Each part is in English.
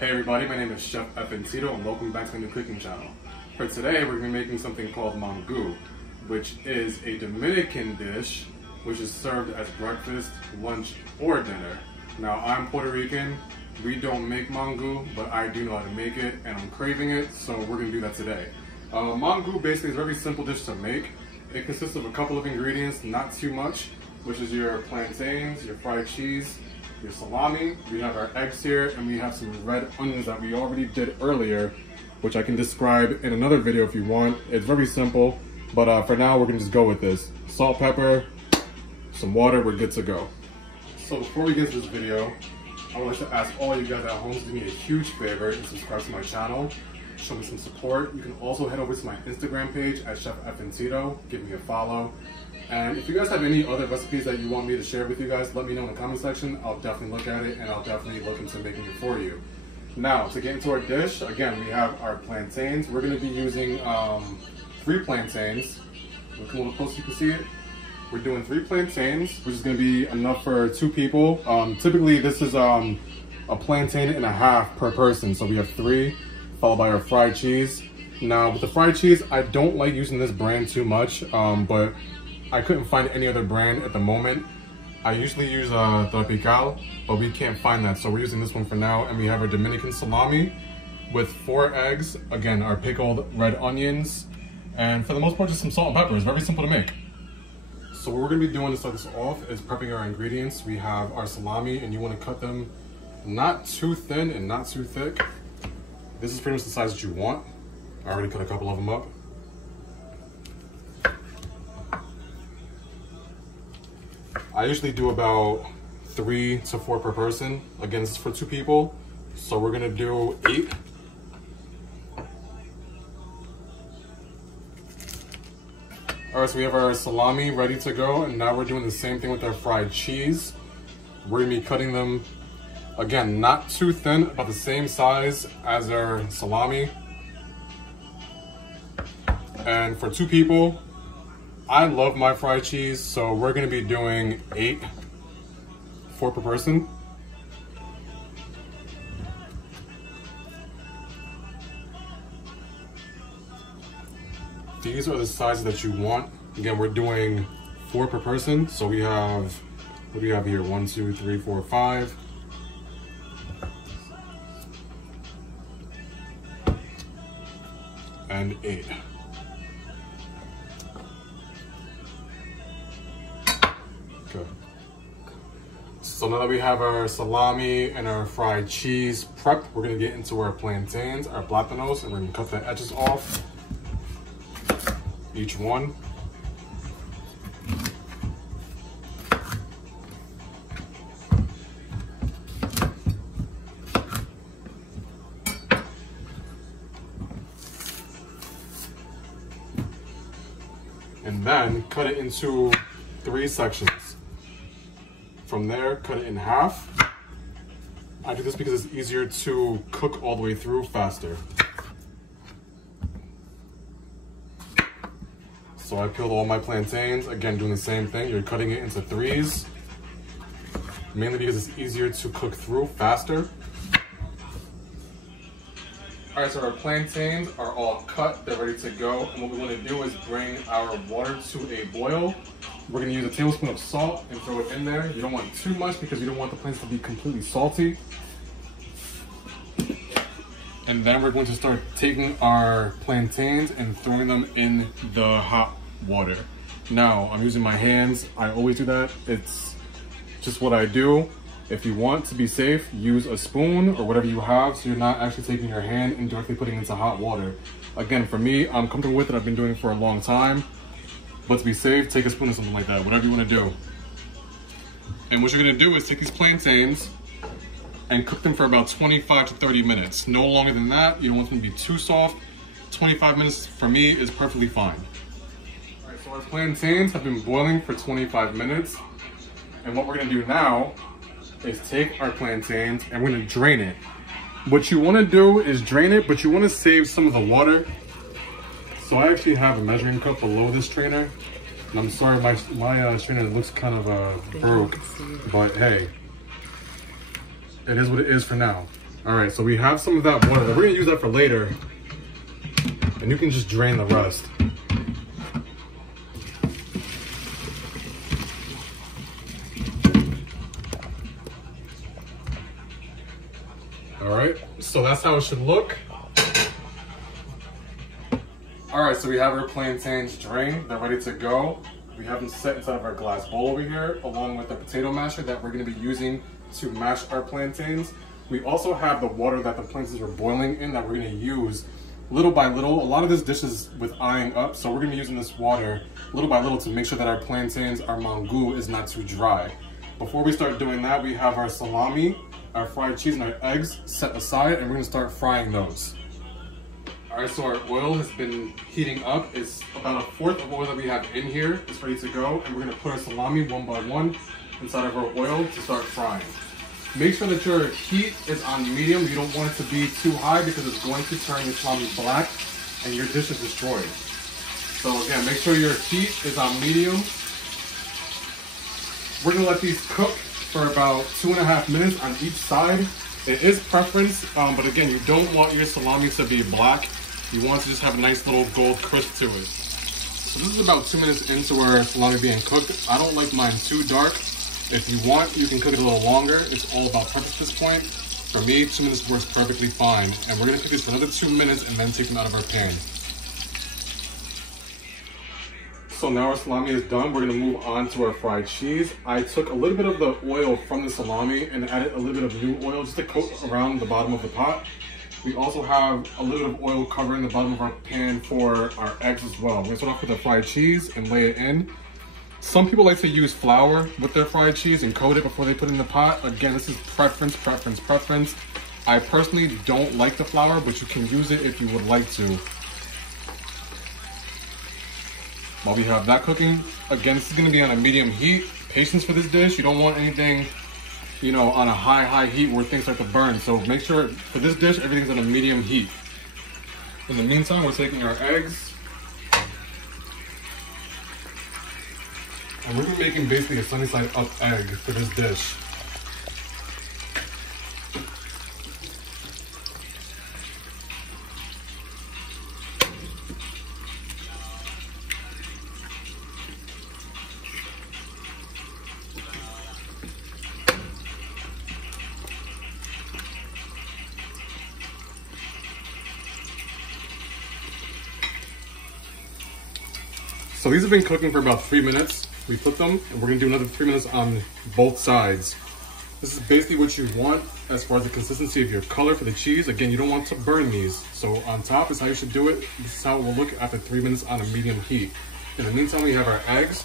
Hey everybody, my name is Chef Efancito and welcome back to my new cooking channel. For today we're going to be making something called Mangu, which is a Dominican dish which is served as breakfast, lunch, or dinner. Now I'm Puerto Rican, we don't make Mangu, but I do know how to make it and I'm craving it, so we're going to do that today. Mangu basically is a very simple dish to make. It consists of a couple of ingredients, not too much, which is your plantains, your fried cheese, your salami, we have our eggs here, and we have some red onions that we already did earlier, which I can describe in another video if you want. It's very simple, but for now we're gonna just go with this. Salt, pepper, some water, we're good to go. So before we get into this video, I would like to ask all you guys at home to do me a huge favor and subscribe to my channel. Show me some support. You can also head over to my Instagram page at Chef Efancito, give me a follow. And if you guys have any other recipes that you want me to share with you guys, let me know in the comment section. I'll definitely look at it and I'll definitely look into making it for you. Now, to get into our dish, again, we have our plantains. We're going to be using 3 plantains. Look a little closer, you can see it. We're doing 3 plantains, which is going to be enough for 2 people. Typically, this is a plantain and a half per person. So we have 3, followed by our fried cheese. Now, with the fried cheese, I don't like using this brand too much, but I couldn't find any other brand at the moment. I usually use the pickle, but we can't find that, so we're using this one for now. And we have our Dominican salami with 4 eggs, again, our pickled red onions, and for the most part, just some salt and pepper. It's very simple to make. So what we're gonna be doing to start this off is prepping our ingredients. We have our salami, and you wanna cut them not too thin and not too thick. This is pretty much the size that you want. I already cut a couple of them up. I usually do about 3 to 4 per person. Again, this is for 2 people, so we're gonna do 8. All right, so we have our salami ready to go, and now we're doing the same thing with our fried cheese. We're gonna be cutting them, again, not too thin, about the same size as our salami. And for 2 people, I love my fried cheese, so we're gonna be doing 8, 4 per person. These are the sizes that you want. Again, we're doing 4 per person, so we have, what do we have here? 1, 2, 3, 4, 5. And 8. Okay. So now that we have our salami and our fried cheese prepped, we're gonna get into our plantains, our plantains, and we're gonna cut the edges off, each one. And then cut it into 3 sections. From there, cut it in half. I do this because it's easier to cook all the way through faster. So I peeled all my plantains, again doing the same thing. You're cutting it into 3s, mainly because it's easier to cook through faster. All right, so our plantains are all cut, they're ready to go. And what we want to do is bring our water to a boil. We're gonna use a tablespoon of salt and throw it in there. You don't want too much because you don't want the plantains to be completely salty. And then we're going to start taking our plantains and throwing them in the hot water. Now, I'm using my hands. I always do that. It's just what I do. If you want to be safe, use a spoon or whatever you have so you're not actually taking your hand and directly putting it into hot water. Again, for me, I'm comfortable with it. I've been doing it for a long time. But to be safe, take a spoon or something like that, whatever you want to do. And what you're going to do is take these plantains and cook them for about 25 to 30 minutes. No longer than that. You don't want them to be too soft. 25 minutes for me is perfectly fine. All right, so our plantains have been boiling for 25 minutes. And what we're going to do now is take our plantains and we're going to drain it. What you want to do is drain it, but you want to save some of the water. So I actually have a measuring cup below this strainer. And I'm sorry, my strainer looks kind of broke, but hey, it is what it is for now. All right, so we have some of that water. We're gonna use that for later, and you can just drain the rest. All right, so that's how it should look. All right, so we have our plantains drained. They're ready to go. We have them set inside of our glass bowl over here, along with the potato masher that we're gonna be using to mash our plantains. We also have the water that the plantains were boiling in that we're gonna use little by little. A lot of this dish is with eyeing up, so we're gonna be using this water little by little to make sure that our plantains, our mangu, is not too dry. Before we start doing that, we have our salami, our fried cheese, and our eggs set aside, and we're gonna start frying those. All right, so our oil has been heating up. It's about 1/4 of oil that we have in here. It's ready to go, and we're gonna put our salami one by one inside of our oil to start frying. Make sure that your heat is on medium. You don't want it to be too high because it's going to turn your salami black and your dish is destroyed. So again, make sure your heat is on medium. We're gonna let these cook for about 2.5 minutes on each side. It is preference, but again, you don't want your salami to be black. You want to just have a nice little gold crisp to it. So this is about 2 minutes into our salami being cooked. I don't like mine too dark. If you want, you can cook it a little longer. It's all about preference at this point. For me, 2 minutes works perfectly fine. And we're gonna cook this for another 2 minutes and then take them out of our pan. So now our salami is done. We're gonna move on to our fried cheese. I took a little bit of the oil from the salami and added a little bit of new oil just to coat around the bottom of the pot. We also have a little bit of oil covering the bottom of our pan for our eggs as well. We're gonna start off with the fried cheese and lay it in. Some people like to use flour with their fried cheese and coat it before they put it in the pot. Again, this is preference, preference, preference. I personally don't like the flour, but you can use it if you would like to. While we have that cooking, again, this is gonna be on a medium heat. Patience for this dish. You don't want anything, you know, on a high heat where things start to burn. So make sure for this dish, everything's on a medium heat. In the meantime, we're taking our eggs. And we're gonna be making basically a sunny side up egg for this dish. So these have been cooking for about 3 minutes. We flip them and we're gonna do another 3 minutes on both sides. This is basically what you want as far as the consistency of your color for the cheese. Again, you don't want to burn these. So on top is how you should do it. This is how it will look after 3 minutes on a medium heat. In the meantime, we have our eggs.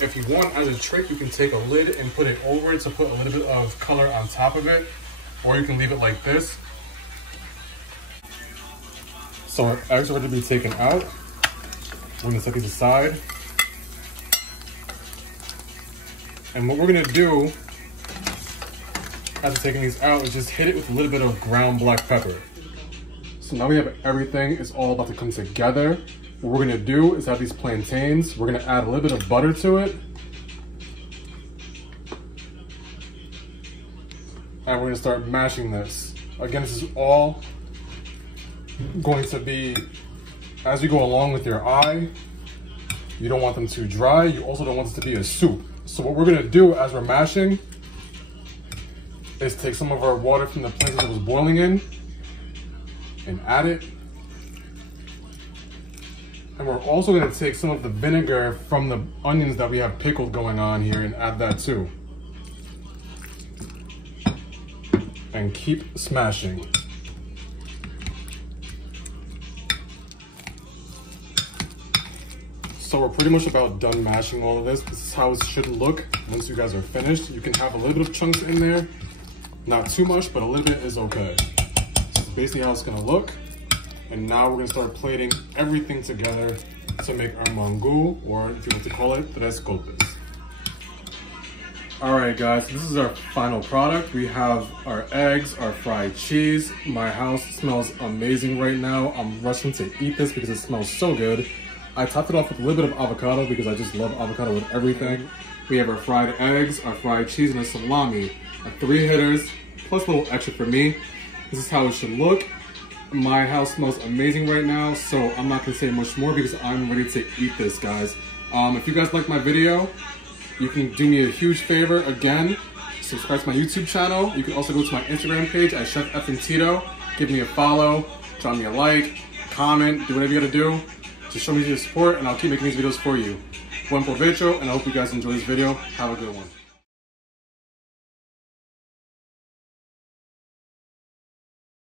If you want, as a trick, you can take a lid and put it over it to put a little bit of color on top of it, or you can leave it like this. So our eggs are ready to be taken out. We're gonna set these aside. And what we're gonna do after taking these out is just hit it with a little bit of ground black pepper. So now we have everything. It's all about to come together. What we're gonna do is have these plantains. We're gonna add a little bit of butter to it. And we're gonna start mashing this. Again, this is all going to be as you go along with your eye. You don't want them too dry. You also don't want this to be a soup. So what we're gonna do as we're mashing is take some of our water from the plantains that was boiling in and add it. And we're also gonna take some of the vinegar from the onions that we have pickled going on here and add that too. And keep smashing. So we're pretty much about done mashing all of this. This is how it should look once you guys are finished. You can have a little bit of chunks in there. Not too much, but a little bit is okay. This is basically how it's gonna look. And now we're gonna start plating everything together to make our mangu, or if you want to call it, tres golpes. All right, guys, this is our final product. We have our eggs, our fried cheese. My house smells amazing right now. I'm rushing to eat this because it smells so good. I topped it off with a little bit of avocado because I just love avocado with everything. We have our fried eggs, our fried cheese, and a salami. 3 hitters, plus a little extra for me. This is how it should look. My house smells amazing right now, so I'm not gonna say much more because I'm ready to eat this, guys. If you guys like my video, you can do me a huge favor. Again, subscribe to my YouTube channel. You can also go to my Instagram page at Chef F and Tito. Give me a follow, drop me a like, comment, do whatever you gotta do to show me your support, and I'll keep making these videos for you. Buen provecho, and I hope you guys enjoy this video. Have a good one.